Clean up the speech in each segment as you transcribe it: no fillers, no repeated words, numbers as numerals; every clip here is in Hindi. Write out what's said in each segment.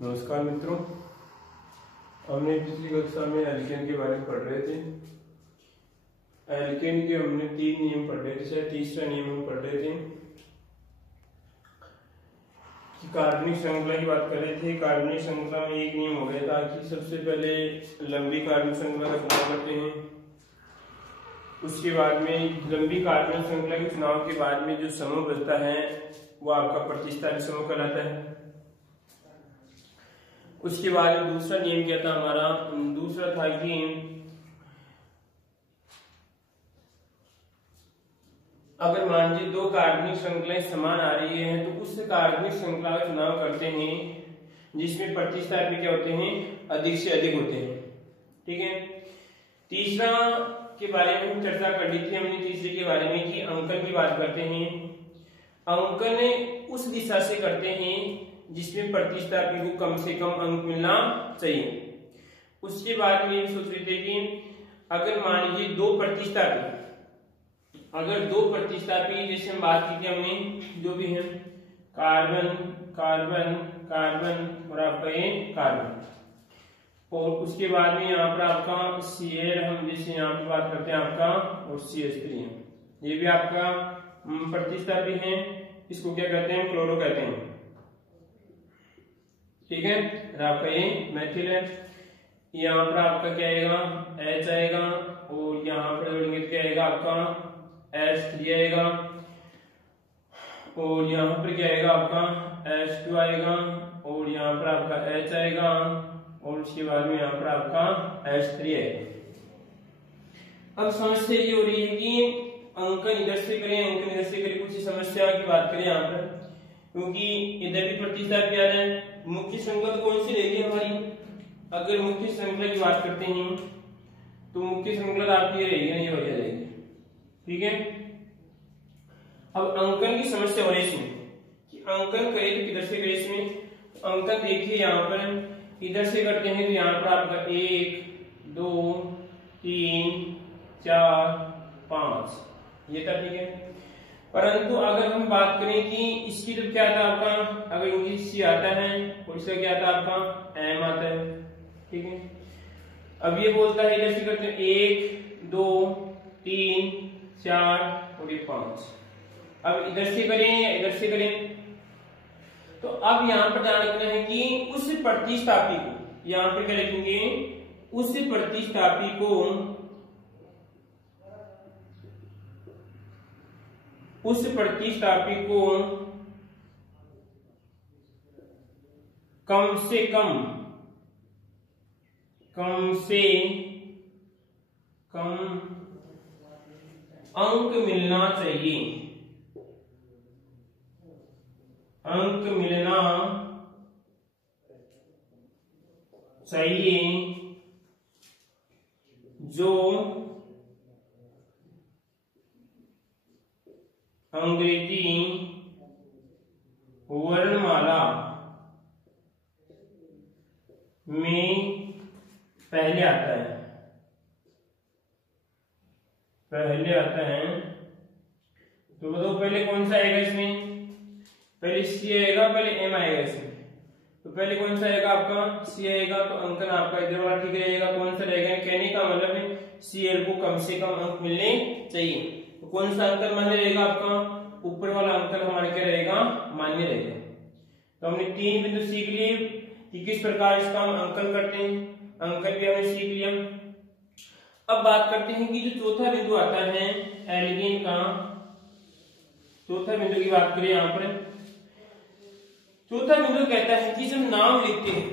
नमस्कार मित्रों, हमने पिछली कक्षा में एल्केन के बारे में पढ़ रहे थे। एल्केन के हमने 3 नियम पढ़ रहे थे, शायद तीसरा नियम हम पढ़ रहे थे कि कार्बनिक श्रृंखला की बात कर रहे थे। कार्बनिक श्रृंखला में एक नियम हो गया था कि सबसे पहले लंबी कार्बनिक श्रृंखला का चुनाव करते हैं, उसके बाद में लंबी कार्बनिक श्रृंखला के चुनाव के बाद में जो समूह बचता है वो आपका प्रतिस्थापी समूह कहलाता है। उसके बाद में दूसरा नियम क्या था हमारा? दूसरा था कि अगर मान लीजिए 2 कार्बनिक श्रृंखलाएं समान आ रही है तो उस कार्बनिक श्रृंखला का चुनाव करते हैं जिसमें प्रतिस्थापी क्या होते हैं? अधिक से अधिक होते हैं। ठीक है। तीसरा के बारे में हम चर्चा कर ली थी हमने, तीसरे के बारे में कि अंकन की बात करते हैं। अंकन उस दिशा से करते हैं जिसमें प्रतिस्थापी को कम से कम अंक मिलना चाहिए। उसके बाद में ये सोच रहे थे कि अगर मान लीजिए 2 प्रतिस्थापी जैसे हम बात की थी हमने, जो भी है कार्बन कार्बन कार्बन और आपका ये कार्बन, और उसके बाद में यहाँ पर आपका Cl हम जैसे यहाँ पर बात करते हैं आपका, और CH3 ये भी आपका प्रतिस्थापी है। इसको क्या कहते हैं? क्लोरो कहते हैं। ठीक है। और आपका ये मैथिल है। यहाँ पर आपका क्या आएगा? H आएगा, और यहाँ पर जोड़ेंगे तो क्या आएगा आपका? H3 आएगा, और यहाँ पर क्या आएगा आपका? H2 आएगा, और यहाँ पर आपका H आएगा, और उसके बाद में यहाँ पर आपका H3 आएगा। अब समस्या ये हो रही है कि अंकन इधर से करें, अंकन इधर से करें, कुछ समस्या की बात करें यहाँ पर, क्योंकि इधर भी प्रतिस्थापी आ रहा है। मुख्य श्रृंखला कौन सी रहेगी हमारी? अगर मुख्य श्रृंखला की बात करते हैं तो मुख्य श्रृंखला आपकी रहेगी ना, ये हो जाएगी। ठीक है। अब अंकन की समस्या हो रही है इसमें कि अंकन करें तो किधर से करें? इसमें अंकन देखिए यहाँ पर इधर से करते हैं तो यहाँ पर आपका 1 2 3 4 5 ये था। ठीक है। परंतु अगर हम बात करें कि इसकी तो क्या था आपका, अगर इंग्लिश C आता है और इसका क्या आता है आपका M आता है। ठीक है। अब ये बोलता है इधर से करते हैं 1 2 3 4 और ये 5। अब इधर से करें या इधर से करें, तो अब यहाँ पर ध्यान रखना है कि उस प्रतिस्थापी को, यहाँ पर क्या लिखेंगे? उस प्रतिस्थापी को कम से कम अंक मिलना चाहिए, जो अंग्रेजी वर्णमाला में पहले आता है। तो बताओ पहले कौन सा आएगा इसमें? पहले C आएगा, पहले M आएगा इसमें। तो पहले कौन सा आएगा आपका? C आएगा। तो अंकन आपका इधर वाला ठीक रहेगा। कौन सा रहेगा? कहने का मतलब है Cl को कम से कम अंक मिलने चाहिए। तो कौन सा अंतर मान्य रहेगा आपका? ऊपर वाला अंतर हमारा क्या रहेगा? मान्य रहेगा। तो हमने 3 बिंदु सीख लिए कि किस प्रकार इसका हम अंकन करते हैं। अंकन भी हमने सीख लिया। अब बात करते हैं कि जो चौथा बिंदु आता है एल्केन का, चौथा बिंदु की बात करें यहाँ पर। चौथा बिंदु कहता है कि जब नाम लिखते हैं,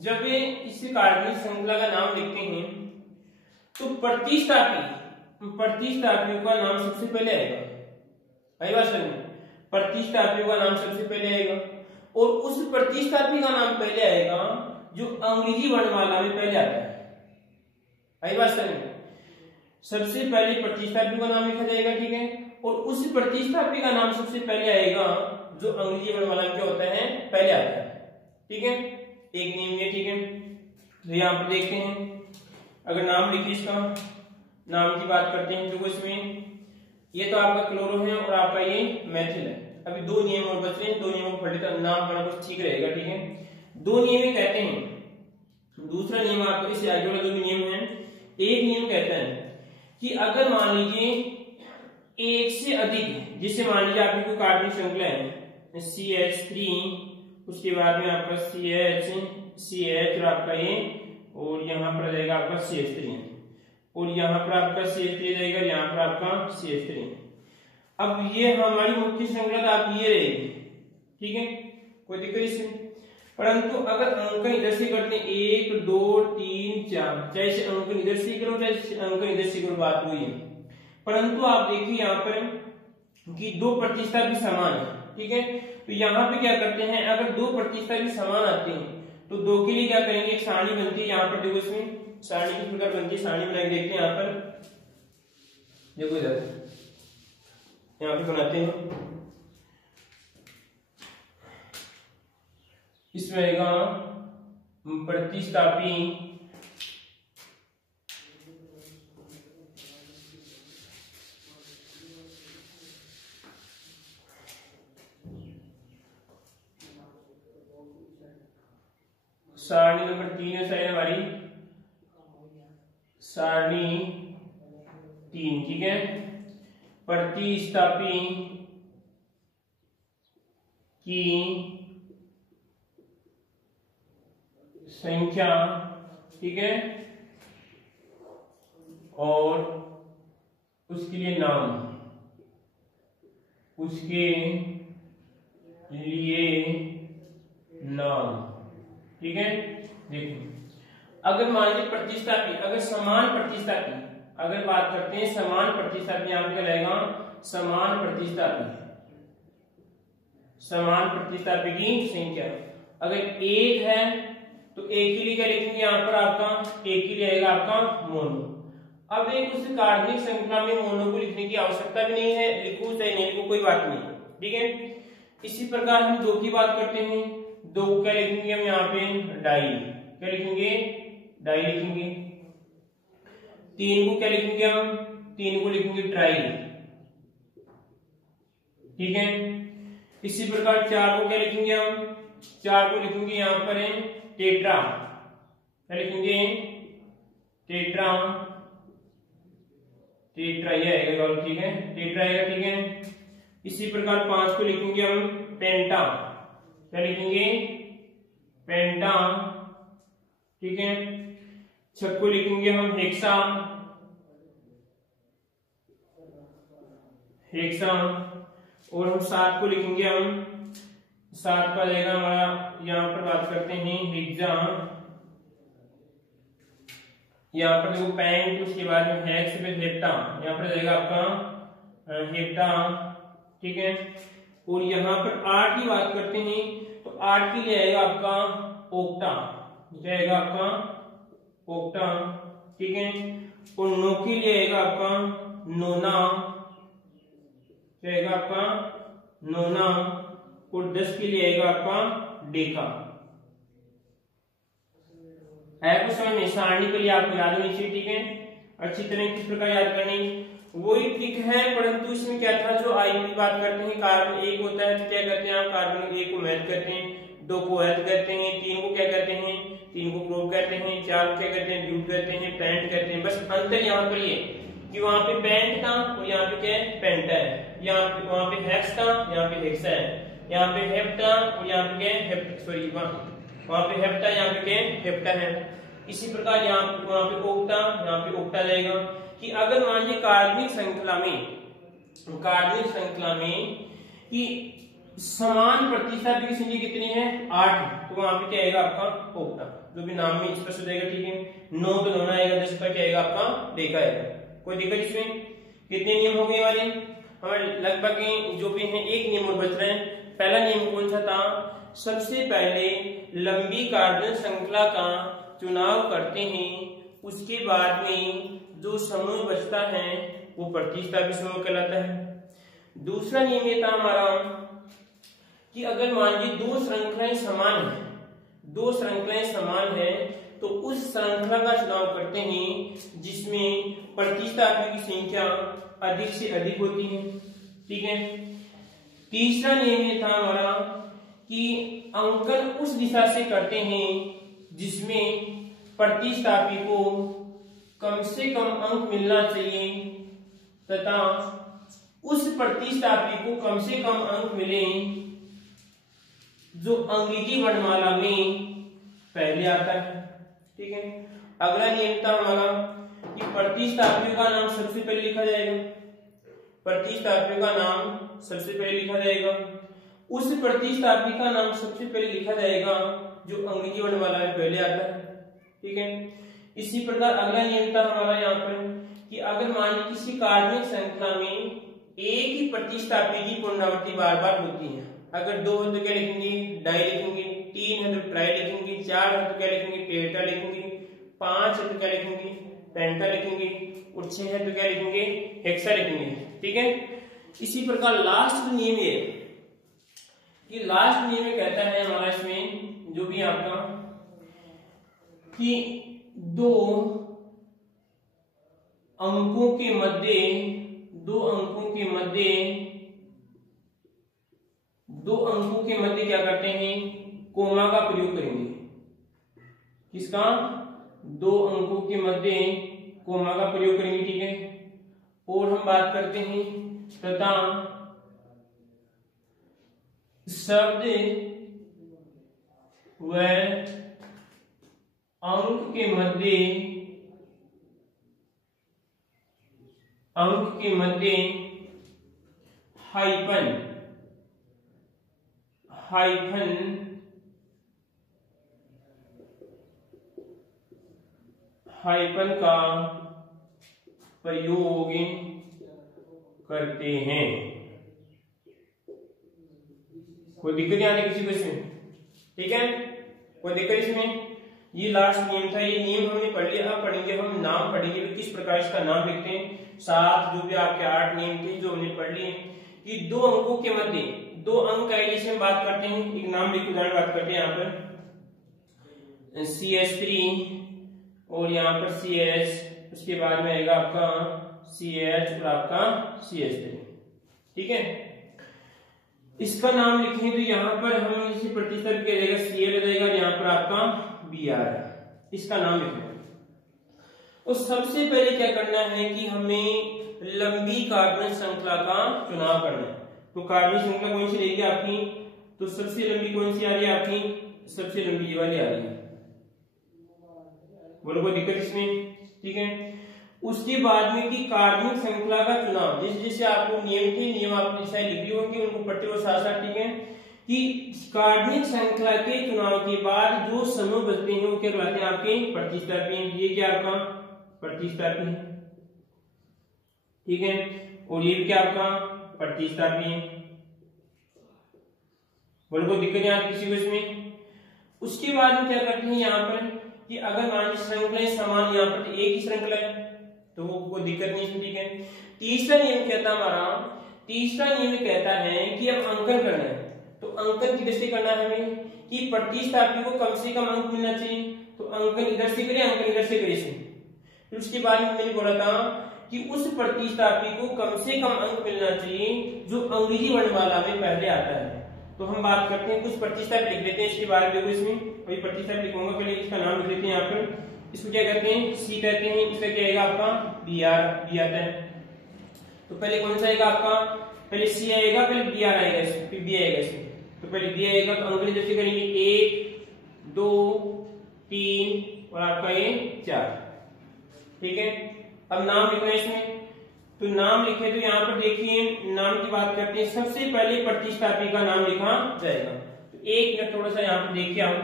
जब इस कार्बनिक श्रृंखला का नाम लिखते हैं तो प्रतिस्थापियों का नाम सबसे पहले आएगा। आई बात समझ? प्रतिस्थापियों का नाम सबसे पहले आएगा, और उस प्रतिस्थापी का नाम पहले आएगा जो अंग्रेजी वर्णमाला में पहले आता है। आई बात समझ? सबसे पहले प्रतिस्थापी का नाम लिखा जाएगा। ठीक है। और उस प्रतिस्थापी का नाम सबसे पहले आएगा जो अंग्रेजी वर्णमाला में क्या होता है? पहले आता है। ठीक है। एक नियम ये। ठीक है। तो यहाँ पर देखते हैं, अगर नाम लिखिए, इसका नाम की बात करते हैं तो इसमें ये तो आपका क्लोरो है और आपका ये मैथिल है। अभी 2 नियम और बच रहे हैं, 2 नियमों को पढ़ लेते हैं, नाम हमारा कुछ ठीक रहेगा। ठीक है। दो नियम कहते हैं। दूसरा नियम आपको इससे आगे वाला जो भी नियम है, एक नियम कहता है कि अगर मान लीजिए एक से अधिक, जिससे मान लीजिए आपकी कोई कार्बनिक श्रृंखला है CH3, उसके बाद में आपका CH और आपका ये, और यहाँ पर रहेगा आपका CH3, और यहाँ पर आपका CH3 रहेगा, यहाँ पर आपका CH3। अब ये हमारी मुख्य श्रृंखला आपकी ये रहेगी, ठीक है, कोई दिक्कत इसमें। परंतु अगर अंकन इधर से करते हैं 1 2 3 4, चाहे से अंकन इधर से करो चाहे से अंकन इधर से करो, बात हुई है। परंतु आप देखिए यहाँ पर कि दो प्रतिशत भी समान है, ठीक है। तो यहाँ पे क्या करते हैं, अगर दो प्रतिशत भी समान आते हैं तो दो के लिए क्या करेंगे, एक सारणी बनती है। यहाँ पर देखो, इसमें सारणी किस प्रकार बनती है, सारणी बना के देखते हैं। यहाँ पर देखो, इधर यहाँ पे बनाते हैं, इसमें रहेगा प्रतिस्थापी सारणी नंबर 3 है साइड हमारी, सारणी 3, ठीक है। प्रतिस्थापी की संख्या, ठीक है, और उसके लिए नाम, उसके लिए नाम, ठीक है। देखिए, अगर मान लीजिए प्रतिस्थापी, अगर समान प्रतिस्थापी, अगर बात करते हैं समान प्रतिस्थापी, यहाँ पे क्या रहेगा, समान प्रतिस्थापी, समान प्रतिस्थापी की संख्या अगर एक है तो एक के लिए क्या लिखेंगे, यहाँ पर आपका एक के लिए आएगा आपका मोनो। अब एक उस कार्बनिक श्रृंखला में मोनो को लिखने की आवश्यकता भी नहीं है, लिखो चाहे नहीं लिखो कोई बात नहीं, ठीक है। इसी प्रकार हम दो की बात करते हैं, दो को क्या लिखेंगे हम यहाँ पे डाई, क्या लिखेंगे, डाई लिखेंगे। तीन को क्या लिखेंगे हम, तीन को लिखेंगे ट्राई, ठीक है। इसी प्रकार चार को क्या लिखेंगे हम, चार को लिखेंगे यहाँ पर है टेट्रा, क्या लिखेंगे, टेट्रा, टेट्रा ये आएगा, ठीक है, टेट्रा आएगा, ठीक है। इसी प्रकार पांच को लिखेंगे हम पेंटा, क्या लिखेंगे, पेंटा, ठीक है। छह को लिखेंगे हम हेक्सा, हेक्सा, और हम सात को लिखेंगे हम, सात का रहेगा हमारा, यहाँ पर बात करते हैं हेक्सा, यहाँ पर देखो पैंट, उसके बाद में हेक्स पे हेप्टा, यहाँ पर रहेगा आपका हेप्टा, ठीक है। और यहाँ पर आठ की बात करते हैं तो आठ के लिए आएगा आपका ओक्टा, जाएगा आपका ओक्टा, ठीक है। और नौ के लिए आएगा आपका नोना, जाएगा आपका नोना। और 10 के लिए आएगा आपका डेका। है कुछ समझ में, सारणी के लिए आपको याद होनी चाहिए, ठीक है। अच्छी तरह किस प्रकार याद करनी, वही ट्रिक है, परंतु इसमें क्या था, जो आई की बात करते हैं, कार्बन एक होता है तो क्या करते हैं आप, कार्बन एक को मैथ करते हैं, दो को ऐड करते हैं, तीन को क्या करते हैं, तीन को प्रोब करते हैं, चार को क्या करते हैं, ड्यूट करते हैं, पेंट करते हैं। बस अंतर यहाँ पर ये कि वहां पे पेंट था और यहाँ पे क्या है, पेंटा है। यहाँ पे वहां पे हेक्स था, यहाँ पे हेक्सा है। यहाँ पे हेप्टा और यहाँ पे क्या है, सॉरी वहां पे हेप्टा, यहाँ पे क्या है, हेप्टा है। इसी प्रकार यहाँ वहां पे ओक्टा, यहाँ पे ओक्टा रहेगा। कि अगर मान लीजिए कार्बनिक श्रृंखला में कि समान प्रतिशत की संख्या कितनी है, 8, तो वहां पे क्या आएगा आपका ओक्टा, जो भी नाम में स्पष्ट हो जाएगा, ठीक है। 9 तो नोना आएगा, 10 पर क्या आएगा आपका डेका आएगा। कोई दिक्कत इसमें, कितने नियम हो गए हमारे, हमारे लगभग जो भी है एक नियम और बच रहे हैं। पहला नियम कौन सा था, सबसे पहले लंबी कार्बन श्रृंखला का चुनाव करते हैं, उसके बाद में जो समूह बचता है वो प्रतिस्थापी समूह कहलाता है। दूसरा नियम ये था हमारा कि अगर मान लीजिए दो श्रृंखलाएं समान है तो उस श्रृंखला का चुनाव करते हैं जिसमें प्रतिस्थापियों की संख्या अधिक से अधिक होती है, ठीक है। तीसरा नियम ये था हमारा कि अंकन उस दिशा से करते हैं जिसमें प्रतिस्थापी को कम से कम अंक मिलना चाहिए तथा उस प्रतिस्थापी को कम से कम अंक मिले जो अंग्रेजी वर्णमाला में पहले आता है। ठीक है, अगला नियम था हमारा कि प्रतिस्थापियों का नाम सबसे पहले लिखा जाएगा। प्रतिस्थापियों का नाम सबसे पहले लिखा जाएगा, उस प्रतिस्थापी का नाम सबसे पहले लिखा जाएगा जो अंग्रेजी वर्णमाला में पहले आता है। ठीक है, इसी प्रकार अगला नियम था हमारा यहाँ पर कि अगर मान लीजिए किसी कार्बनिक श्रृंखला में एक ही प्रतिस्थापी की पुनरावृत्ति बार बार होती है, अगर 2 है तो क्या लिखेंगे, डाई लिखेंगे, 3 है तो ट्राई लिखेंगे, 4 है तो क्या लिखेंगे, टेट्रा लिखेंगे, 5 है तो क्या लिखेंगे, पेंटा लिखेंगे, और 6 है तो क्या लिखेंगे, हेक्सा लिखेंगे। ठीक है, इसी प्रकार लास्ट नियम ये कि लास्ट नियम में कहता है हमारा इसमें जो भी आपका कि 2 अंकों के मध्य 2 अंकों के मध्य क्या करते हैं, कोमा का प्रयोग करेंगे। किसका, 2 अंकों के मध्य कोमा का प्रयोग करेंगे। ठीक है, और हम बात करते हैं तथा शब्द व अंक के मध्य हाइफन का प्रयोग करते हैं। कोई दिक्कत नहीं आती किसी को इसमें? ठीक है, कोई दिक्कत इसमें? ये लास्ट नियम था, ये नियम हमने पढ़ लिया। अब पढ़ेंगे हम नाम पढ़ेंगे किस प्रकार इसका नाम लिखते हैं। 7 जो भी आपके 8 नियम थे जो हमने पढ़ लिए कि 2 अंकों के मध्य 2 अंक आए जिसे हम बात करते हैं, एक नाम लिख उदाहरण बात करते हैं यहाँ पर CH3 और यहाँ पर CH, उसके बाद में आएगा आपका CH और आपका CH3। ठीक है, इसका नाम लिखें तो यहाँ पर हम इसे प्रतिस्थापित किया जाएगा, Cl हो जाएगा, यहाँ पर आपका Br, इसका नाम लिखना है। और सबसे पहले क्या करना है कि हमें लंबी कार्बन श्रृंखला का चुनाव करना है। तो कार्बन श्रृंखला कौन सी रहेगी आपकी, तो सबसे लंबी कौन सी आ रही है आपकी, सबसे लंबी ये वाली आ रही है। बोलो कोई दिक्कत इसमें? ठीक है, उसके बाद में कि कार्बनिक श्रृंखला का चुनाव, जैसे आपको नियम थे, नियम आपने शायद लिखे होंगे, उनको पढ़ते हुए साथ साथ। ठीक है, कि कार्बनिक श्रृंखला के चुनाव के बाद जो समूह बचते हैं वो क्या कहलाते हैं आपके प्रतिस्थापी हैं। ये क्या आपका प्रतिस्थापी है। ठीक है, और ये भी क्या आपका प्रतिस्थापी है। बोलो कोई दिक्कत नहीं आती किसी को इसमें? उसके बाद में क्या करते हैं यहाँ पर कि अगर मान लीजिए श्रृंखलाएं समान, यहाँ पर एक ही श्रृंखला है तो वो कोई दिक्कत नहीं इसमें। ठीक है, तीसरा नियम कहता है हमारा, तीसरा नियम कहता है कि अब अंकन करना है। तो अंकन किधर से करना है हमें कि प्रतिस्थापी को कम से कम अंक मिलना चाहिए, तो अंकन इधर से करें, अंकन इधर से करें। फिर उसके बाद में मैंने बोला था कि उस प्रतिस्थापी को कम से कम अंक मिलना चाहिए जो अंग्रेजी वर्णमाला में पहले आता है। तो हम बात करते हैं, कुछ प्रतिस्थापी लिख देते हैं, इसके बाद देखो इसमें वही प्रतिस्थापी लिखूंगा, पहले इसका नाम लिख देते हैं। यहाँ पर इसको क्या कहते हैं, सी कहते हैं, इसका क्या आएगा आपका बी आता है। तो पहले कौन सा आएगा आपका, पहले सी आएगा, पहले बी आएगा, फिर बी आएगा इसमें। तो पहले बी आएगा तो अंग्रेजी जैसे करेंगे 1 2 3 और आपका ये 4। ठीक है, अब नाम लिखना है इसमें। तो नाम लिखे तो यहाँ पर देखिए नाम की बात करते हैं, सबसे पहले प्रतिस्थापी का नाम लिखा जाएगा। तो एक मिनट थोड़ा सा यहाँ पर देखिए हम,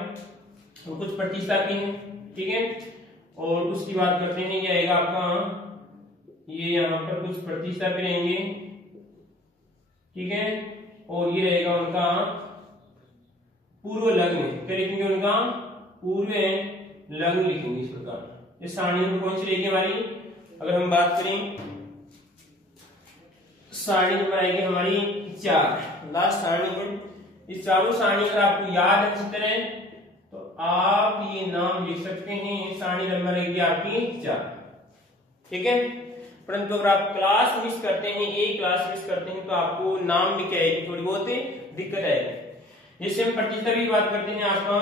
तो कुछ प्रतिस्थापी हैं। ठीक है, और उसकी बात करते हैं, ये आएगा आपका, ये यहाँ पर कुछ प्रतिस्थापी रहेंगे। ठीक है, और ये रहेगा उनका पूर्व लग्न, क्या लिखेंगे उनका पूर्व लग्न लिखेंगे इस प्रकार। ये सारणी नंबर कौन सी रहेगी हमारी, अगर हम बात करें सारणी नंबर आएगी हमारी 4, लास्ट सारणी है। इस चारों सारणी अगर आपको याद है अच्छी तरह तो आप ये नाम लिख सकते हैं, सारणी नंबर रहेगी आपकी 4। ठीक है, परंतु अगर आप क्लास मिस करते हैं, एक क्लास मिस करते हैं तो आपको नाम में क्या आएगी, थोड़ी बहुत दिक्कत आएगी। जैसे हम प्रतिस्थापन की बात करते हैं, आपका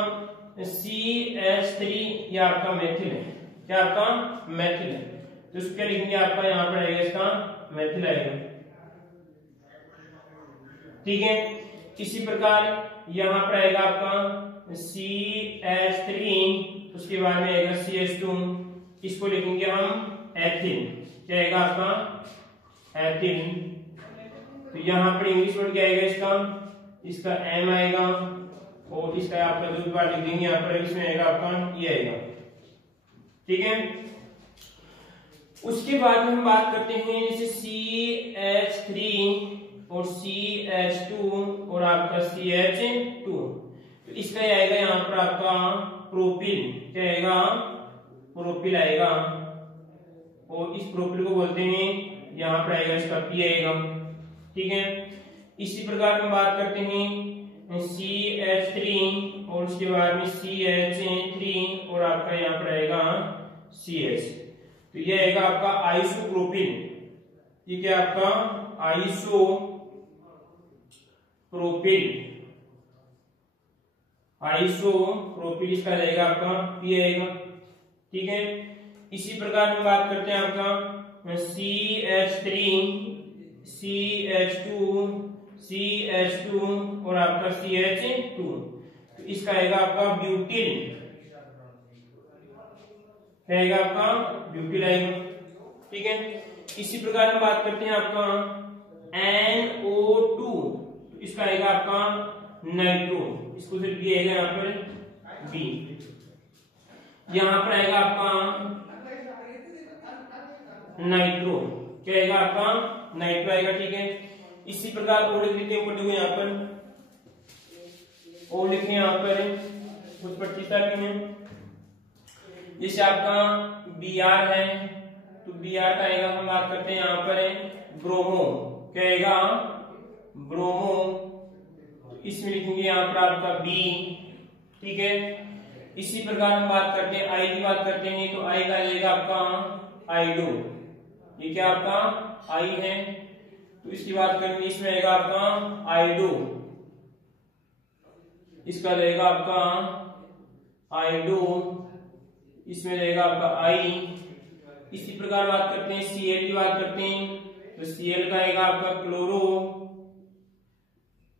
CH3 ये आपका मेथिल है, क्या आपका मेथिल है, तो इसको क्या लिखेंगे आपका यहाँ पर आएगा इसका मेथिल आएगा, ठीक है। इसी प्रकार यहाँ पर आएगा आपका CH3, उसके बाद में आएगा CH2, इसको लिखेंगे हम एथिल, क्या आएगा आपका एथिल। तो यहाँ पर इंग्लिश वर्ड क्या आएगा इसका M आएगा, और इसका आपका जो बार लिख देंगे यहाँ पर, इसमें आएगा आपका ये आएगा, ठीक है। उसके बाद में हम बात करते हैं जैसे CH3 और CH2 और आपका CH2, तो इसका आएगा यहाँ पर आपका प्रोपिल, क्या आएगा प्रोपिल आएगा, और इस प्रोपिल को बोलते हैं यहाँ पर आएगा इसका P आएगा, ठीक है। इसी प्रकार हम बात करते हैं CH3 और उसके बाद में CH3 और आपका यहाँ पर आएगा CH, तो ये आएगा आपका आइसोप्रोपिल, ये क्या आपका आइसोप्रोपिल इसका रहेगा आपका P आएगा, ठीक है। इसी प्रकार हम बात करते हैं आपका CH3 CH2 और आपका CH2, तो इसका आएगा आपका ब्यूटिल, क्या आएगा आपका ब्यूटिल आएगा, ठीक है। इसी प्रकार हम बात करते हैं आपका NO2, तो इसका आएगा आपका नाइट्रो, इसको सिर्फ B आएगा यहाँ पर B, यहाँ पर आएगा आपका नाइट्रो, क्या आएगा आपका नाइट्रो आएगा, ठीक है। इसी प्रकार और लिख लेते हैं, देखो यहाँ पर और लिखे यहाँ पर कुछ प्रतिस्थापन है, जैसे आपका Br है, तो Br का आएगा, हम बात करते हैं यहाँ पर ब्रोमो, क्या आएगा ब्रोमो, तो इसमें लिखेंगे यहाँ पर आपका B, ठीक है। इसी प्रकार हम बात करते हैं I की बात करते हैं, तो I का आएगा आपका आइडो, ये क्या आपका I है, तो इसकी बात करेंगे, इसमें आएगा आपका आइडो, इसका रहेगा आपका आइडो, इसमें रहेगा आपका I। इसी प्रकार बात करते हैं Cl की बात करते हैं, तो Cl का आएगा आपका क्लोरो,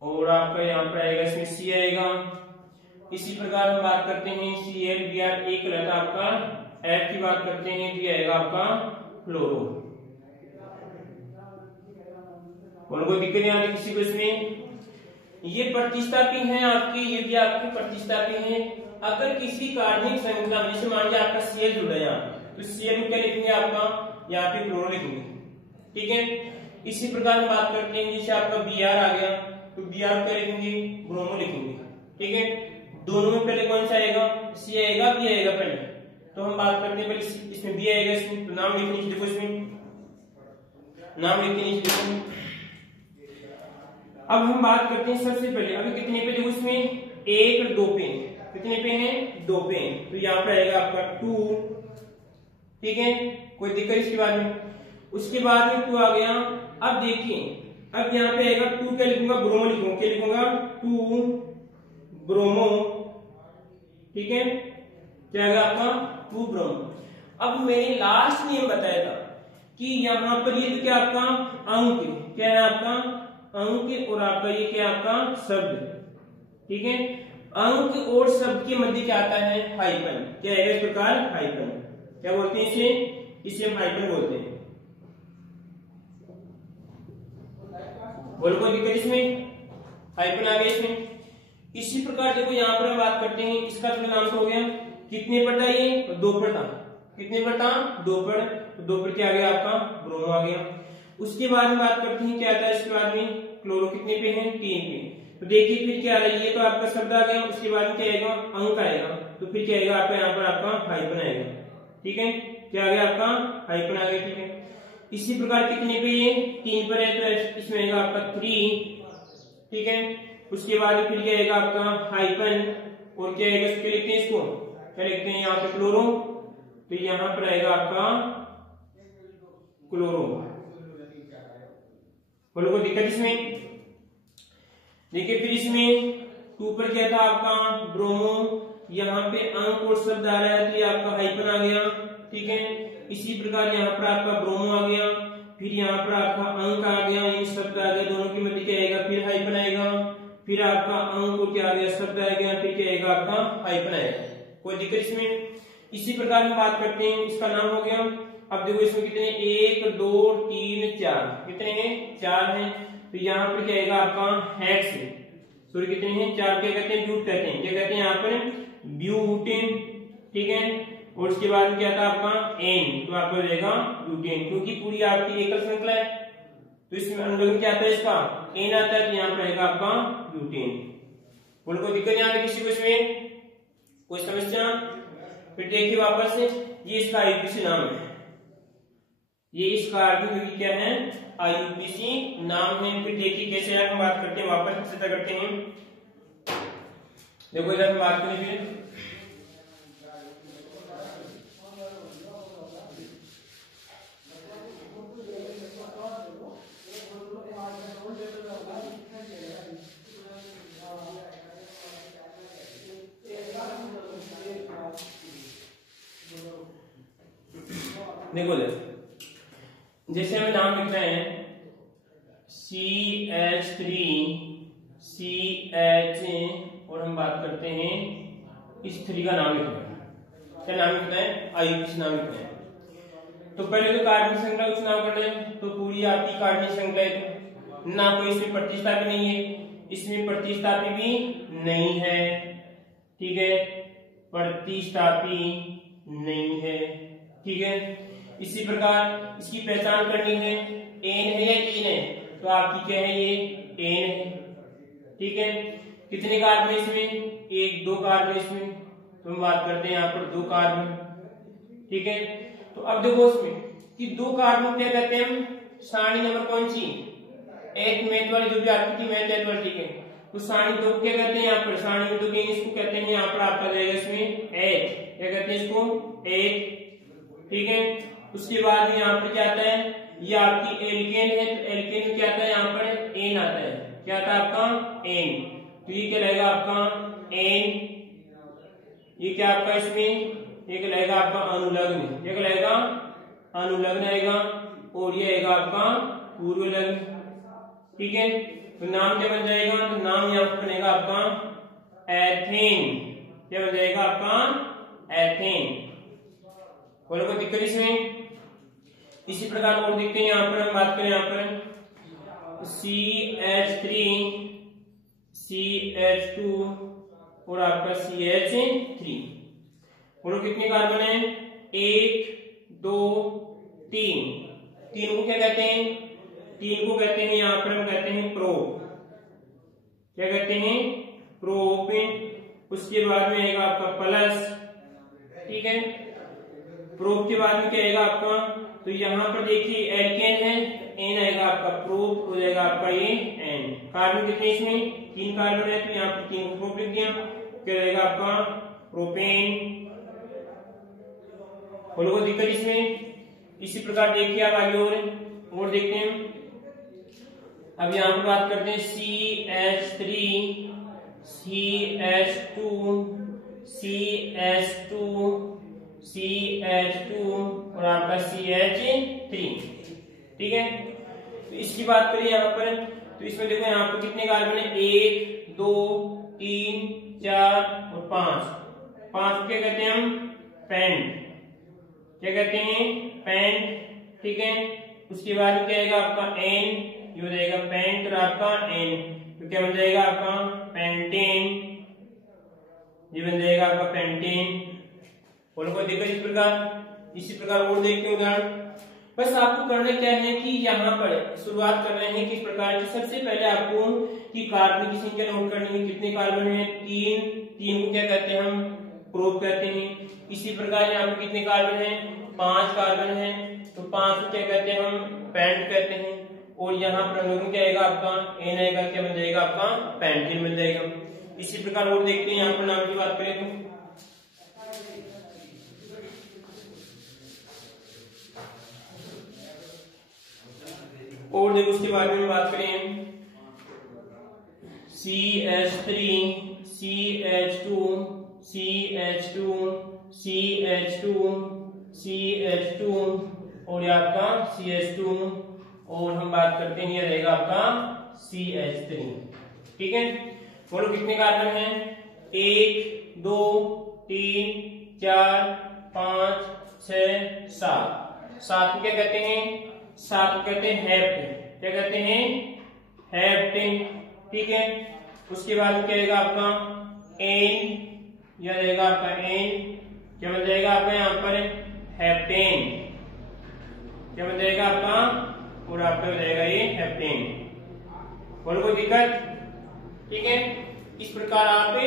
और आपका यहाँ पर आएगा इसमें C आएगा। इसी प्रकार हम बात करते हैं ClBr एक रहता आपका F की बात करते हैं, तो आएगा आपका क्लोरो, और कोई दिक्कत नहीं आती किसी को इसमें। ये प्रतिस्थापी हैं आपके, ये भी आपके प्रतिस्थापी हैं। अगर किसी कार्बनिक श्रृंखला में, जैसे मान लीजिए आपका Cl जुड़ा है यहाँ, तो Cl में क्या लिखेंगे आपका यहाँ पे क्लोरो लिखेंगे, ठीक है। इसी प्रकार हम बात करते हैं जैसे आपका Br आ गया, तो Br क्या लिखेंगे ब्रोमो लिखेंगे, ठीक है। दोनों में पहले कौन सा आएगा, C आएगा B आएगा पहले, तो हम बात करते हैं पहले इसमें B आएगा, इसमें तो नाम लिखने देखो, इसमें नाम लिखने देखो। अब हम बात करते हैं सबसे पहले, अभी कितने पे देखो इसमें 1 और 2 पे, कितने पे हैं 2 पे, तो यहाँ पे आएगा आपका 2, ठीक है, कोई दिक्कत इसके बाद में। उसके बाद में 2 आ गया। अब देखिए, अब यहाँ पे आएगा 2 क्या लिखूंगा ब्रोमो लिखूंगा, क्या लिखूंगा 2 ब्रोमो, ठीक है, क्या आएगा आपका 2 ब्रोमो। अब मैंने लास्ट में ये बताया था कि यहाँ पर ये क्या आपका अंक, क्या है आपका अंक, और आपका ये क्या आपका शब्द, ठीक है। अंक और शब्द के मध्य क्या आता है हाइपन, क्या है इस प्रकार हाइपन, क्या बोलते हैं इसे हम हाइपन बोलते हैं। बोलो कोई दिक्कत इसमें, हाइपन आ गया इसमें। इसी प्रकार देखो यहाँ पर हम बात करते हैं, इसका तो नाम तो हो गया, कितने पर था ये 2 पर था, कितने पर था 2 पर, तो 2 पर क्या आ गया आपका ब्रोमो आ गया। उसके बाद में बात करते हैं क्या आता है इसके बाद में क्लोरो, कितने पे है 3 पे, तो देखिए फिर क्या आ रहा है, ये तो आपका शब्द आ गया, उसके बाद क्या आएगा अंक आएगा, तो फिर क्या आएगा आपका यहाँ पर आपका हाइपन आएगा, ठीक है, क्या आ गया आपका हाइपन आ गया, ठीक है। इसी प्रकार कितने पे ये 3 पर है, तो इसमें आएगा आपका 3, ठीक है। उसके बाद फिर क्या आएगा आपका हाइपन, और क्या आएगा इसको लिखते हैं, इसको क्या लिखते हैं यहाँ पे क्लोरो, तो यहाँ पर आएगा आपका क्लोरो। बोलो कोई दिक्कत इसमें, देखिए फिर इसमें 2 पर क्या था आपका ब्रोमो, यहाँ पे अंक और शब्द आ रहा है तो ये आपका हाइफन आ गया, ठीक है। इसी प्रकार यहाँ पर आपका ब्रोमो आ गया, फिर यहाँ पर आपका अंक आ गया, ये शब्द आ गया, दोनों की मध्य क्या आएगा, फिर हाइफन आएगा, फिर आपका अंक को क्या आ गया, शब्द आ गया, फिर क्या आएगा आपका हाइफन आएगा। कोई दिक्कत इसमें? इसी प्रकार हम बात करते हैं, इसका नाम हो गया। अब देखो इसमें कितने 1 2 3 4 कितने हैं, 4 हैं। तो यहाँ पर क्या आएगा आपका हेक्स, सॉरी कितने हैं, 4। क्या कहते हैं, ब्यूट कहते हैं, क्या कहते हैं यहाँ पर ब्यूटेन, ठीक है। और उसके बाद क्या था आपका एन, तो आपको रहेगा ब्यूटेन, क्योंकि पूरी आपकी एकल श्रृंखला है तो इसमें अनुलग्न क्या आता है, इसका एन आता है, तो यहाँ पर रहेगा आपका ब्यूटेन। बोलो कोई दिक्कत यहाँ पे किसी को इसमें, कोई समस्या? फिर देखिए वापस से, ये इसका आईयूपीसी नाम है, ये इसका आर्ग्यू क्या है, आईयूपीसी नाम है। फिर देखिए कैसे यार हम बात करते हैं, वापस से करते हैं। देखो इधर हम बात करें फिर, देखो जैसे हमें नाम लिख रहे हैं CH3CH और हम बात करते हैं इस 3 का नाम लिख रहे हैं, क्या नाम लिखते हैं, आईयूपीसी नाम लिखते हैं। तो पहले तो कार्बनिक श्रृंखला का चुनाव करना है, तो पूरी आपकी कार्बनिक श्रृंखला है, तो ना कोई इसमें प्रतिस्थापी नहीं है, इसमें प्रतिस्थापी भी नहीं है, ठीक है, प्रतिस्थापी नहीं है, ठीक है। इसी प्रकार इसकी पहचान करनी है, एन है या इन है, तो आपकी क्या है, ये एन है, ठीक है। कितने कार्बन है इसमें, 1 2 कार्बन इसमें, तो हम बात करते हैं यहाँ पर 2 कार्बन, ठीक है। तो अब देखो इसमें कि 2 कार्बन क्या कहते हैं हम, सारणी नंबर कौन सी, 1 मैथ वाली जो भी आपकी थी मैथ वाली, ठीक है। तो सारणी 2 क्या कहते हैं, यहाँ पर सारणी में 2 इसको कहते हैं, यहाँ पर आपका जाएगा इसमें H, क्या कहते हैं इसको, H, ठीक है। उसके बाद में यहाँ पर क्या आता है, ये आपकी एल्केन है, तो एल्केन में क्या आता है, यहाँ पर एन आता है, क्या आता है आपका एन, तो ये क्या रहेगा आपका एन, ये क्या आपका इसमें, ये क्या रहेगा आपका अनुलग्न, ये क्या रहेगा अनुलग्न आएगा, और ये आएगा आपका पूर्वलग्न, ठीक है। तो नाम क्या बन जाएगा, तो नाम यहाँ पर बनेगा आपका एथेन, क्या बन जाएगा आपका एथेन। बोलो कोई दिक्कत इसमें? इसी प्रकार और देखते हैं, यहाँ पर हम बात करें, यहाँ पर CH3 CH2 और आपका CH3, बोलो कितने कार्बन है, 1 2 3, 3 को क्या कहते हैं, 3 को कहते हैं यहाँ पर हम कहते हैं प्रोप, क्या कहते हैं प्रोप। उसके बाद में आएगा आपका प्लस, ठीक है। प्रोप के बाद में क्या आएगा आपका, तो यहाँ पर देखिए एल्केन है, एन आएगा आपका, प्रोप हो जाएगा आपका ये एन। कार्बन कितने इसमें, 3 कार्बन है, तो यहाँ पर 3 को प्रोप लिख दिया, क्या रहेगा आपका प्रोपेन। बोलो कोई दिक्कत इसमें? इसी प्रकार देखिए आप आगे और देखते हैं। अब यहाँ पर बात करते हैं CH3 CH2 CH2 CH2 और आपका CH3, ठीक है। तो इसकी बात करें यहाँ पर, तो इसमें देखो यहाँ पर कितने कार्बन है, 1 2 3 4 और 5 क्या कहते हैं हम, पेंट, क्या कहते हैं पेंट, ठीक है। उसके बाद क्या आएगा आपका एन, ये हो जाएगा पेंट और आपका एन, तो क्या बन जाएगा आपका पेंटेन, ये बन जाएगा आपका पेंटेन। बोलो कोई दिक्कत इस प्रकार? इसी प्रकार और देखते हैं उदाहरण। बस आपको करना क्या है कि यहाँ पर शुरुआत कर रहे हैं किस प्रकार की, सबसे पहले आपको कि कार्बन की संख्या नोट करनी है, कितने कार्बन है, 3 को क्या कहते हैं हम, प्रोप कहते हैं। इसी प्रकार यहाँ पर कितने कार्बन है, 5 कार्बन है, तो 5 को क्या कहते हैं हम, पेंट कहते हैं। और यहाँ पर क्या आएगा आपका एन आएगा, क्या बन जाएगा आपका पेंटेन बन जाएगा। इसी प्रकार और देखते हैं, यहाँ पर नाम की बात करें तो और देखो उसके बारे में बात करें CH3 CH2 CH2 CH2 CH2 और ये आपका CH2 और हम बात करते हैं ये रहेगा आपका CH3। ठीक है, बोलो कितने कार्बन हैं? 1 2 3 4 5 6 7। 7 को क्या कहते हैं? 7 को कहते हैं हेप्टेन। क्या कहते हैं? हेप्टेन। ठीक है, उसके बाद क्या रहेगा आपका एन, यह रहेगा आपका एन। क्या बन जाएगा आपका यहाँ पर? हेप्टेन। क्या बन जाएगा आपका? और आपका हो जाएगा ये हेप्टेन। बोलो कोई दिक्कत? ठीक है, इस प्रकार आप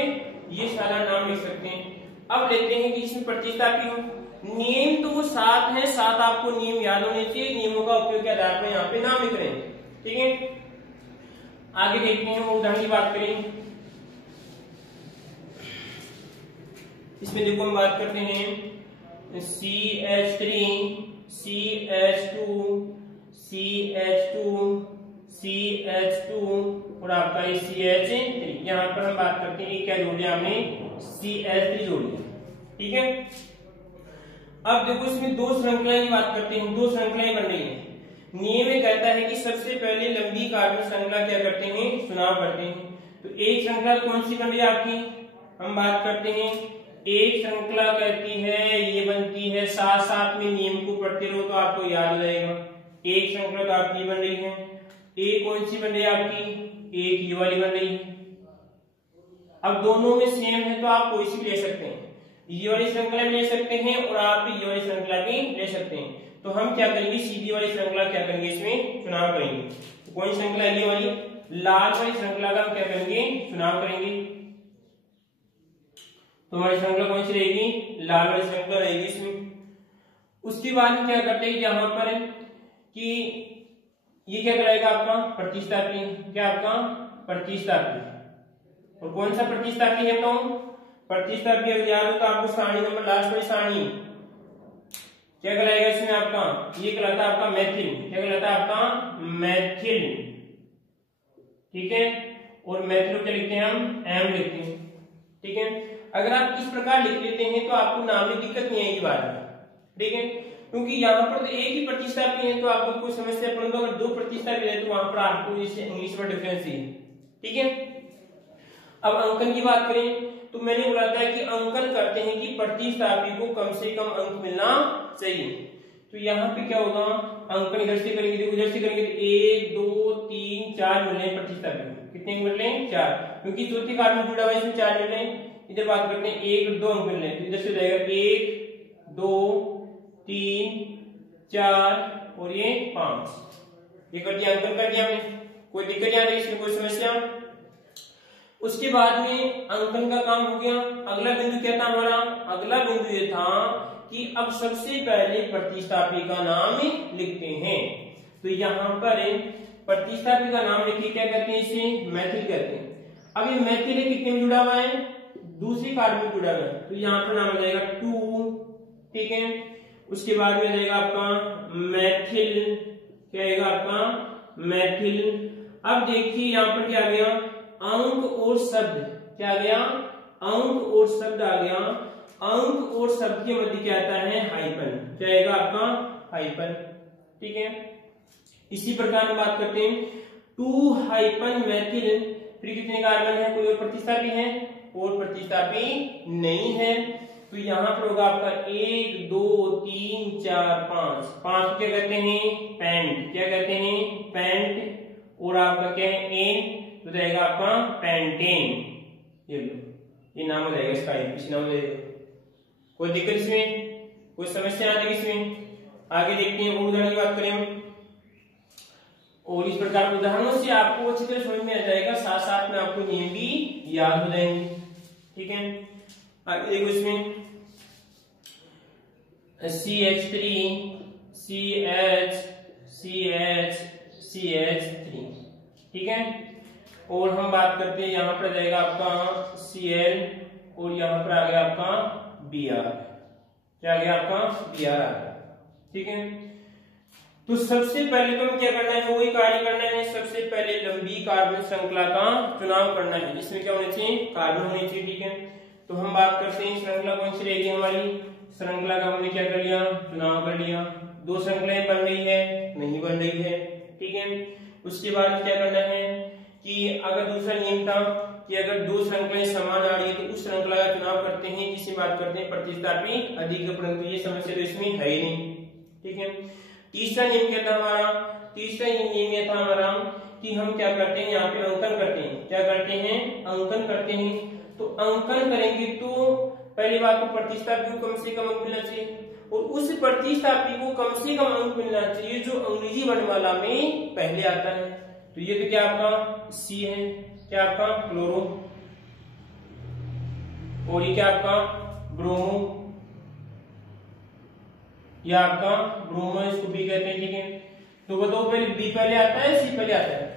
ये सारा नाम लिख सकते हैं। अब लेते हैं कि इसमें प्रतिस्थापी हो। नियम तो वो 7 है, 7 आपको नियम याद होने चाहिए। नियमों का उपयोग के आधार पर यहाँ पे नाम लिख रहे हैं। ठीक है, आगे देखते हैं, उदाहरण की बात करें। इसमें देखो हम बात करते हैं CH3 CH2 CH2 CH2 और आपका ये CH3। यहाँ पर हम बात करते हैं क्या जोड़ लिया हमने? CH3 जोड़ लिया। ठीक है, अब देखो इसमें दो श्रृंखलाएं की बात करते हैं। दो श्रृंखलाएं बन रही है। नियम में कहता है कि सबसे पहले लंबी कार्बन श्रृंखला क्या करते हैं? चुनाव करते हैं। तो एक श्रृंखला कौन सी बन रही है आपकी? हम बात करते हैं एक श्रृंखला कहती है ये बनती है, साथ साथ में नियम को पढ़ते रहो तो आपको याद हो जाएगा। एक श्रृंखला तो आपकी बन रही है। एक कौन सी बन रही है आपकी? एक ये वाली बन रही है। अब दोनों में सेम है तो आप कोई सी ले सकते हैं। ये वाली श्रृंखला भी ले सकते हैं और आप ये वाली श्रृंखला भी ले सकते हैं। तो हम क्या करेंगे? सीधी वाली श्रृंखला क्या करेंगे? इसमें चुनाव करेंगे। तो कौन श्रृंखला? ये वाली लाल वाली श्रृंखला का हम क्या करेंगे? चुनाव करेंगे। तो हमारी श्रृंखला कौन सी रहेगी? लाल वाली श्रृंखला रहेगी इसमें। उसके बाद हम क्या करते हैं यहाँ पर कि ये क्या कराएगा आपका? प्रतिस्थापी। क्या आपका? प्रतिस्थापी। और कौन सा प्रतिस्थापी है? तो प्रतिस्थापी अगर याद हो तो आपको सारणी नंबर लास्ट वाली सारणी क्या कहलाएगा इसमें आपका? ये कहलाता है आपका मैथिल। क्या कहलाता है आपका? मैथिल। ठीक है, और मैथिल को क्या लिखते हैं हम? एम लिखते हैं। ठीक है, अगर आप इस प्रकार लिख लेते हैं तो आपको नाम में दिक्कत नहीं आएगी बाद में। ठीक है, क्योंकि यहाँ पर तो एक ही प्रतिस्थापी है तो आपको कोई समस्या, परंतु अगर दो प्रतिस्थापी है तो वहां पर आपको जैसे इंग्लिश में डिफरेंस है। ठीक है, अब अंकन की बात करें तो मैंने बोला था कि अंकन करते हैं कि प्रतिस्थापी को कम से कम अंक मिलना चाहिए। तो यहाँ पे क्या होगा? अंकन इधर से करेंगे, उधर से करेंगे तो 1 2 3 4 मिल रहे प्रतिस्थापी। कितने मिल रहे हैं? 4, क्योंकि चौथी कार्बन जुड़ा हुआ है इसमें 4 मिल रहे हैं। इधर बात करते हैं 1 2 अंक मिल रहे हैं तो इधर से जाएगा 1 2 3 4 और ये 5। ये कर दिया, अंकन कर दिया हमने। कोई दिक्कत आ रही है इसमें? कोई समस्या? उसके बाद में अंकन का काम हो गया। अगला बिंदु क्या था हमारा? अगला बिंदु ये था कि अब सबसे पहले प्रतिस्थापी का नाम लिखते हैं। तो यहाँ पर प्रतिस्थापी का नाम लिखिए। क्या कहते हैं इसे? मैथिल कहते हैं। अब ये मैथिल कितने में जुड़ा हुआ है? दूसरी कार्बन में जुड़ा हुआ है तो यहाँ पर नाम आ जाएगा 2। ठीक है, उसके बाद में जाएगा आपका मैथिल। क्या आएगा आपका? मैथिल। अब देखिए यहाँ पर क्या आ गया? अंक और शब्द। क्या आ गया? अंक और शब्द आ गया। अंक और शब्द के मध्य क्या आता है? हाइफन। क्या आएगा आपका? हाइफन। ठीक है, इसी प्रकार हम बात करते हैं 2 हाइफन मैथिल। फिर कितने कार्बन है? कोई और प्रतिस्थापी है? और प्रतिस्थापी नहीं है। तो यहाँ पर होगा आपका 1 2 3 4 5। 5 क्या कहते हैं? पेंट। क्या कहते हैं? पेंट। और आपका क्या है? एन, तो जाएगा आपका पेंटेन। ये लो, ये नाम हो जाएगा इसका। इसी नाम हो जाएगा। कोई दिक्कत इसमें? कोई समस्या आती है इसमें? आगे देखते हैं, उदाहरण की बात करें। और इस प्रकार उदाहरणों से आपको अच्छी तरह समझ में आ जाएगा, साथ साथ में आपको नियम भी याद हो जाएंगे। ठीक है, आगे देखो इसमें CH3 CH CH CH3। ठीक है, और हम बात करते हैं यहाँ पर जाएगा आपका Cl और यहाँ पर आ गया आपका Br। क्या आ गया आपका? Br आ गया। ठीक है, तो सबसे पहले तो हमें क्या करना है, वही कार्य करना है। सबसे पहले लंबी कार्बन श्रृंखला का चुनाव करना है, जिसमें क्या होना चाहिए, कार्बन होनी चाहिए। ठीक है, तो हम बात करते हैं श्रृंखला कौन सी रहेगी हमारी। श्रृंखला का हमने क्या कर लिया, चुनाव कर लिया। दो श्रृंखलाएं बन रही है, नहीं बन रही है। ठीक है, उसके बाद क्या करना है कि अगर दूसरा नियम था कि अगर दो श्रृंखलाएं समान आ रही है तो उस श्रृंखला का चुनाव करते हैं, जिससे बात करते हैं प्रतिस्थापी अधिक, परंतु ये समस्या तो इसमें है ही नहीं। ठीक है, तीसरा नियम क्या था हमारा, तीसरा नियम ये था हमारा कि हम क्या करते हैं, यहाँ पे अंकन करते हैं। क्या करते हैं, अंकन करते हैं। तो अंकन करेंगे तो पहली बात तो प्रतिस्थापी को कम से कम अंक मिलना चाहिए, और उस प्रतिस्थापी को कम से कम अंक मिलना चाहिए जो अंग्रेजी वर्णमाला में पहले आता है। तो ये तो क्या आपका सी है, क्या आपका क्लोरो, और ये क्या आपका ब्रोमो, ये आपका ब्रोमो, इसको बी कहते हैं। ठीक है, तो बताओ पहले बी पहले आता है, सी पहले आता है।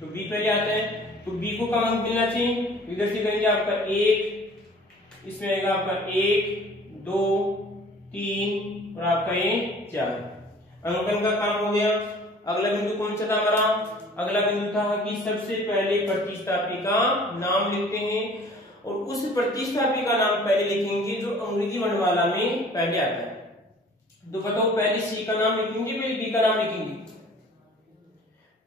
तो बी पहले आता है, तो बी को कम अंक मिलना चाहिए। इधर से करेंगे आपका 1, इसमें आएगा आपका 1 2 3 और आपका ये 4। अंकन का काम हो गया। अगला बिंदु कौन सा था हमारा, अगला बिंदु था कि सबसे पहले प्रतिस्थापी का नाम लिखते हैं, और उस प्रतिस्थापी का नाम पहले लिखेंगे जो अंग्रेजी वर्णमाला में पहले आता है। तो बताओ पहले सी का नाम लिखेंगे, पहले बी का नाम लिखेंगे,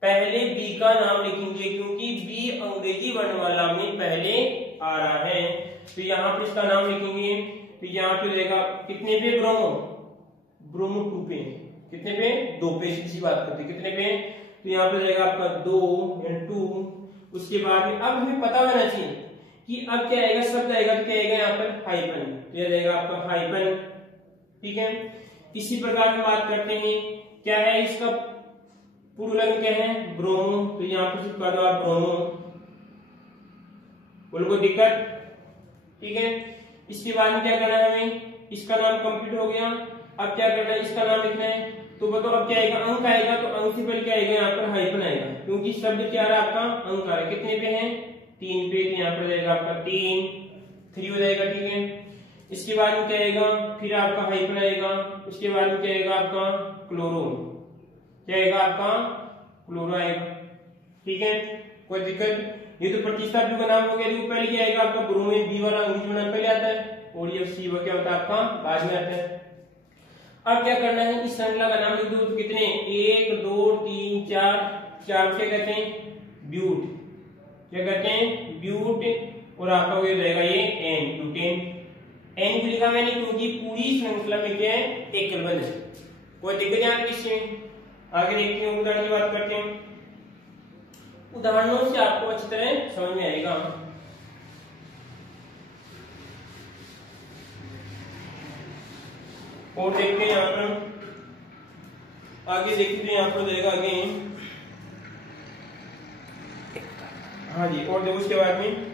पहले बी का नाम लिखेंगे क्योंकि बी अंग्रेजी वर्णमाला में पहले आ रहा है। तो यहाँ पर इसका नाम लिखेंगे। तो यहाँ पे रहेगा कितने पे, ब्रोमो, ब्रोमो 2 पे, कितने पे, 2 पे, इसी बात करते हैं कितने पे। तो यहाँ पे रहेगा आपका 2। उसके बाद में अब हमें पता होना चाहिए कि अब क्या आएगा, शब्द आएगा तो क्या आएगा यहाँ पर हाइफन, तो यह रहेगा आपका हाइफन। ठीक है, इसी प्रकार हम बात करते हैं क्या है इसका पूर्व लग्न क्या है, ब्रोमो, तो यहाँ पर चिपका दो आप ब्रोमो, बोलो कोई दिक्कत। ठीक है, इसके बाद में क्या करना है हमें, इसका नाम कंप्लीट हो गया। अब क्या करना है, इसका नाम लिखना है। तो बताओ अब क्या आएगा, अंक आएगा, तो अंक से पहले क्या आएगा, यहाँ पर हाइफन आएगा, क्योंकि शब्द क्या आ रहा है आपका, अंक आ रहा है। कितने पे है, 3 पे, तो यहाँ पर जाएगा आपका 3 हो जाएगा। ठीक है, इसके बाद में क्या आएगा, फिर आपका हाइफन आएगा। उसके बाद में क्या आएगा आपका क्लोरो, क्या आएगा आपका क्लोरो आएगा। ठीक है, कोई दिक्कत। ये तो प्रतिस्थापी का नाम हो गया। देखो पहले क्या आएगा आपका ब्रोमीन, बी वाला अंग्रेजी में पहले आता है, और ये सी क्या होता है आपका बाद में आता है। अब क्या करना है, इस श्रृंखला का नाम लिख दो। तो कितने, 1 2 3 4, 4 क्या कहते हैं, ब्यूट, क्या कहते हैं, ब्यूट, और आपका ये रहेगा ये एन, ब्यूटेन। एन को लिखा मैंने क्योंकि पूरी श्रृंखला में क्या है, एक केवल है। कोई दिक्कत यहाँ किसमें, आगे देखते हैं, उदाहरण की बात करते हैं। उदाहरणों से आपको अच्छी तरह समझ में आएगा। और देखते हैं यहाँ पर आगे, देखते हैं यहाँ पर देगा आगे, हाँ जी। और देखो उसके बाद में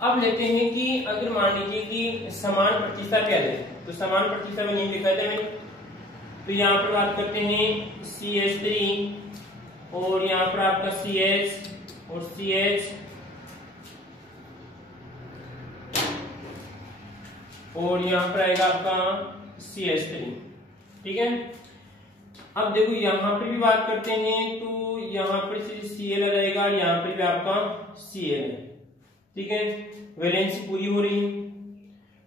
अब लेते हैं कि अगर मान लीजिए कि समान प्रतिस्थापी आ जाए, तो समान प्रतिस्थापी नियम लिखा जाए। तो यहाँ पर बात करते हैं CH3 और यहाँ पर आपका CH और CH और यहाँ पर आएगा आपका CH3। ठीक है, अब देखो यहाँ पे भी बात करते हैं, तो यहाँ पर Cl आ जाएगा, यहाँ पर भी आपका Cl है। ठीक है, वैलेंसी पूरी हो रही है।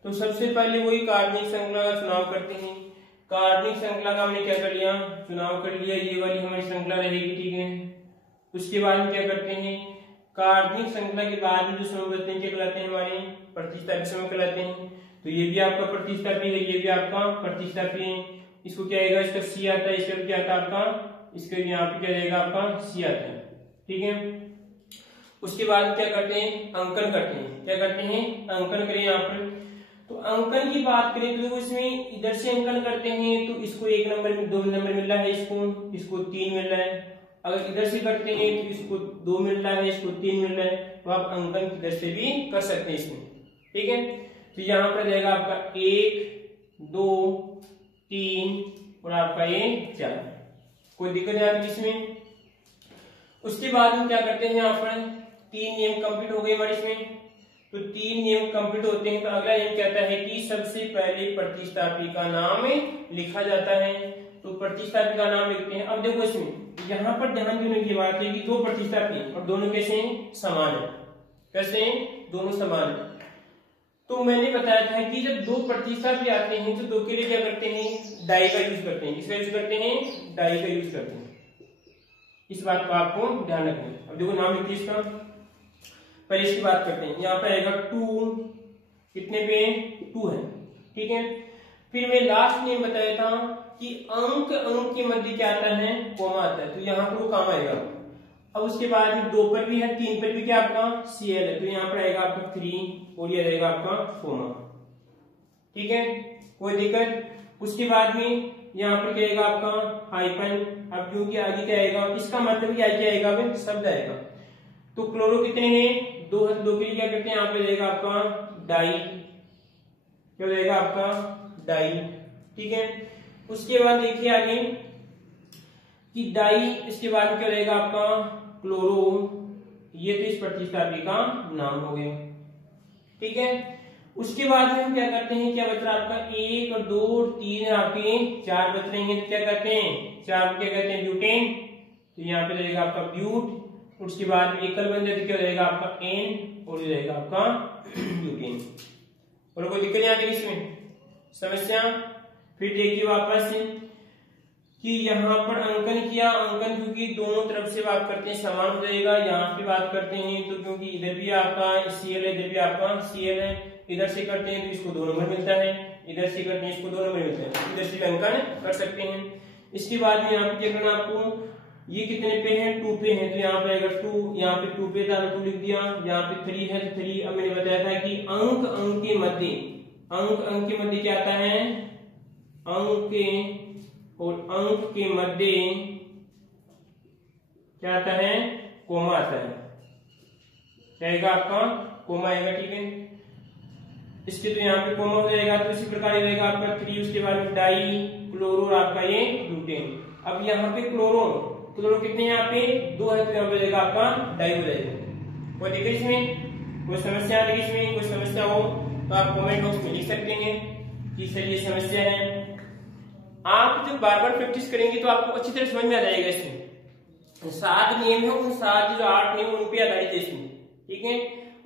तो सबसे पहले वही कार्बनिक श्रृंखला का चुनाव करते हैं। कार्बनिक श्रृंखला का हमने क्या कर लिया, चुनाव कर लिया, ये वाली हमारी श्रृंखला रहेगी। ठीक है, उसके बाद हम क्या करते हैं, कार्बनिक श्रृंखला के बाद में जो समूह बनते हैं क्या कहलाते हैं, हमारे प्रतिस्थापी समूह कहलाते हैं। तो ये भी आपका प्रतिस्थापी है, ये भी आपका प्रतिस्थापी है। इसको क्या आएगा, इसका सी आता है, इसका क्या आता है आपका, इसका यहाँ पे क्या रहेगा आपका सी आता है। ठीक है, उसके बाद क्या करते हैं, अंकन करते हैं। क्या करते हैं, अंकन करें यहाँ पर। तो अंकन की बात करें तो इसमें इधर से अंकन करते हैं, तो इसको 1 नंबर 2 नंबर मिल रहा है, इसको 3 मिल रहा है। अगर इधर से करते हैं तो इसको 2 मिल रहा है, इसको 3 मिल रहा है। तो आप अंकन इधर से भी कर सकते हैं इसमें। ठीक है, तो यहाँ पर रहेगा आपका 1 2 3 और आपका ये 4। कोई दिक्कत नहीं आती इसमें। उसके बाद हम क्या करते हैं, यहाँ पर 3 नियम कंप्लीट हो गए हमारे इसमें। तो 3 नियम कंप्लीट होते हैं, तो अगला नियम कहता है कि सबसे पहले प्रतिस्थापी का नाम लिखा जाता है। तो प्रतिस्थापी का नाम लिखते हैं। अब देखो इसमें यहाँ पर ध्यान देने की बात है कि दो प्रतिस्थापी और दोनों कैसे समान है, कैसे दोनों समान है। तो मैंने बताया था कि जब दो प्रतिस्थापी आते हैं तो दो के लिए क्या करते हैं, डाई का यूज करते हैं। किसका यूज करते हैं, डाई का यूज करते हैं। इस बात को आपको ध्यान रखना है। अब देखो नाम लिखिए इसका, पहले इसकी बात करते हैं। यहाँ पर आएगा 2, कितने पे 2 है, ठीक है। फिर मैं लास्ट में बताया था कि अंक के मध्य क्या आता है, कोमा आता है, तो यहाँ पर वो काम आएगा। अब उसके बाद 2 पर भी है, 3 पर भी क्या आपका CL है, तो यहाँ पर आएगा आपका 3 और ये रहेगा आपका कोमा, ठीक है, कोई दिक्कत। उसके बाद में यहाँ पर क्या आएगा आपका हाइफन। अब क्योंकि आगे क्या आएगा, इसका मतलब क्या आएगा, शब्द आएगा। तो क्लोरो कितने हैं, 2 है, 2 के लिए क्या करते हैं, यहाँ पे रहेगा आपका डाई, क्या रहेगा आपका डाई, ठीक है। उसके बाद देखिए आगे कि डाई, इसके बाद क्या रहेगा आपका क्लोरो। ये तो इस प्रतिस्थापी का नाम हो गया, ठीक है। उसके बाद हम क्या करते हैं, क्या बच रहा आपका 1 और 2 और 3 आपके 4 बच रहे हैं, तो क्या करते हैं 4 क्या कहते हैं ब्यूटेन, तो यहाँ पे रहेगा आपका ब्यूट। उसके बाद एकल बन जाए तो क्या रहेगा आपका एन और ये रहेगा आपका ब्यूटेन। और कोई दिक्कत नहीं आती इसमें समस्या। फिर देखिए वापस कि यहाँ पर अंकन किया, अंकन क्योंकि दोनों तरफ से बात करते हैं समान हो जाएगा। यहाँ पे बात करते हैं तो क्योंकि इधर भी आपका CL है, इधर भी आपका CL है, इधर से करते हैं तो इसको 2 नंबर मिलता है, इधर से करते हैं इसको 2 नंबर मिलता है, इधर से भी अंकन कर सकते हैं। इसके बाद में यहाँ पे क्या करना आपको, ये कितने पे है 2 पे है, तो यहाँ पे आएगा 2, यहाँ पे 2 पे था 2 लिख दिया, यहाँ पे 3 है तो 3। अब मैंने बताया था कि अंक के मध्य, अंक के मध्य क्या आता है, अंक और अंक के मध्य क्या आता है, कोमा आता है, रहेगा आपका कोमा आएगा, ठीक है। इसके तो यहाँ पे कोमा हो जाएगा, तो इसी प्रकार रहेगा आपका 3। उसके बाद डाई क्लोरो आपका ये ब्यूटेन। अब यहाँ पे क्लोरो कितने यहाँ पे 2 है, तो यहाँ पे रहेगा आपका डाई हो जाएगा। कोई दिक्कत इसमें, कोई समस्या आ रही है इसमें, कोई समस्या हो तो आप कमेंट बॉक्स में लिख सकते हैं कि सर ये समस्या है। आप जब बार बार प्रैक्टिस करेंगे तो आपको अच्छी तरह समझ में आ जाएगा। इसमें 7 नियम है, उन 7 जो 8 नियम उन पे आधारित है इसमें, ठीक है।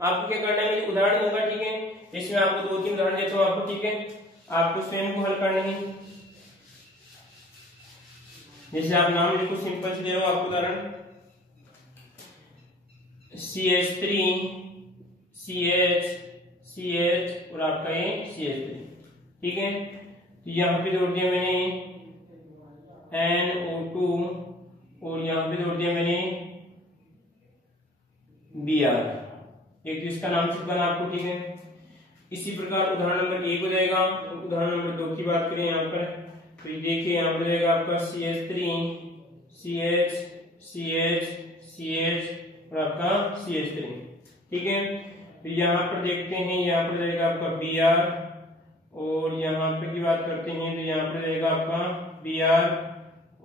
आपको क्या करना है, मैं उदाहरण दूंगा, ठीक है। इसमें आपको 2-3 उदाहरण देता हूँ आपको, ठीक है। आपको स्वयं को हल करना है। जैसे आप नाम लिखो, सिंपल से दे रहा हूं आपको उदाहरण, CH3 CH और आपका ये CH3, ठीक है। तो यहाँ पे जोड़ दिया मैंने NO2 और यहाँ पे जोड़ दिया मैंने Br, एक तो इसका नाम से बना आपको, ठीक है। इसी प्रकार उदाहरण नंबर 1 हो जाएगा। उदाहरण नंबर 2 की बात करें यहाँ पर, तो देखिए यहाँ पर रहेगा आपका CH3 CH और आपका CH3, ठीक है। तो यहाँ पर देखते हैं, यहाँ पर रहेगा आपका Br और यहाँ पे की बात करते हैं तो यहाँ पर रहेगा आपका Br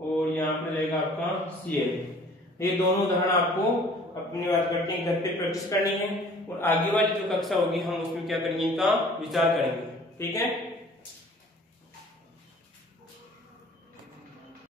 और यहाँ पर रहेगा आपका Cl। ये दोनों उदाहरण आपको अपनी बात करते हैं घर पे प्रैक्टिस करनी है, और आगे वाली जो कक्षा होगी हम उसमें क्या करेंगे, इनका विचार करेंगे, ठीक है।